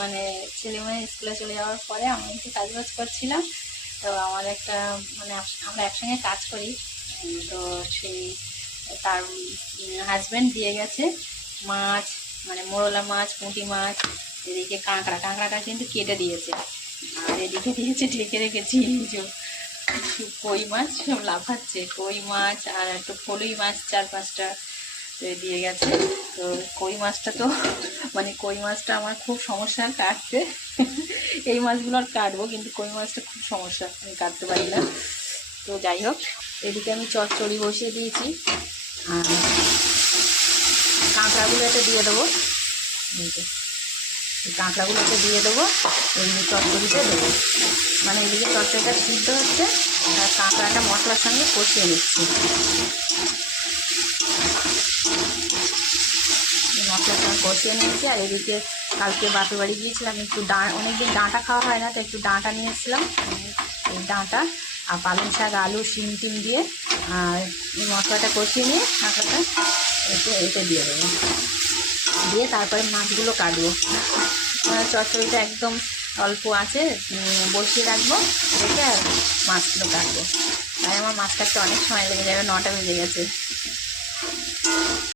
মানে ছেলে মেয়ে স্কুলে চলে যাওয়ার পরে আমি একটু কাজ বাজ করছিলাম। তো আমার একটা মানে আমরা একসঙ্গে কাজ করি। তো সেই, তার হাজব্যান্ড দিয়ে গেছে মাছ মানে মোরলা মাছ, পুঁটি মাছ, এদিকে কাঁকড়া কাঁকড়া কাঁকড়াটা কিন্তু কেটে দিয়েছে। আর এদিকে দিয়েছে, ঢেকে রেখেছি কই মাছ সব লাফাচ্ছে। কই মাছ আর একটু ফলুই মাছ চার পাঁচটা। দিয়ে গেছে। তো কই মাছটা তো মানে কই মাছটা আমার খুব সমস্যা কাটতে। এই মাছগুলো আর কাটবো, কিন্তু কই মাছটা খুব সমস্যা, আমি কাটতে পারি না। তো যাই হোক, এদিকে আমি চচ্চড়ি বসিয়ে দিয়েছি। আর কাঁকড়াগুলো একটা দিয়ে দেবো। এই কাঁকড়াগুলোকে দিয়ে দেবো এই চচ্চড়িতে দেবো। মানে এদিকে চচ্চড়িটা সিদ্ধ হচ্ছে, আর কাঁকড়াটা মশলার সঙ্গে কষিয়ে নিচ্ছি এই মশলার সঙ্গে কষিয়ে নিয়েছি, আর এদিকে কালকে বাপের বাড়ি গিয়েছিলাম, একটু ডা, অনেকদিন ডাঁটা খাওয়া হয় না তো একটু ডাঁটা নিয়েছিলাম এই ডাঁটা আর পালং শাক, আলু, শিম টিম দিয়ে, আর মশলাটা কষিয়ে নিয়ে কাঁকড়াটা একটু এতে দিয়ে দেবো। দিয়ে তারপরে মাছগুলো কাটবো। চচ্চড়িটা একদম অল্প আছে বসিয়ে রাখব, রেখে আর মাছগুলো কাটবো। তাই আমার মাছ কাটতে অনেক সময় লেগে যাবে, নটা বেজে গেছে।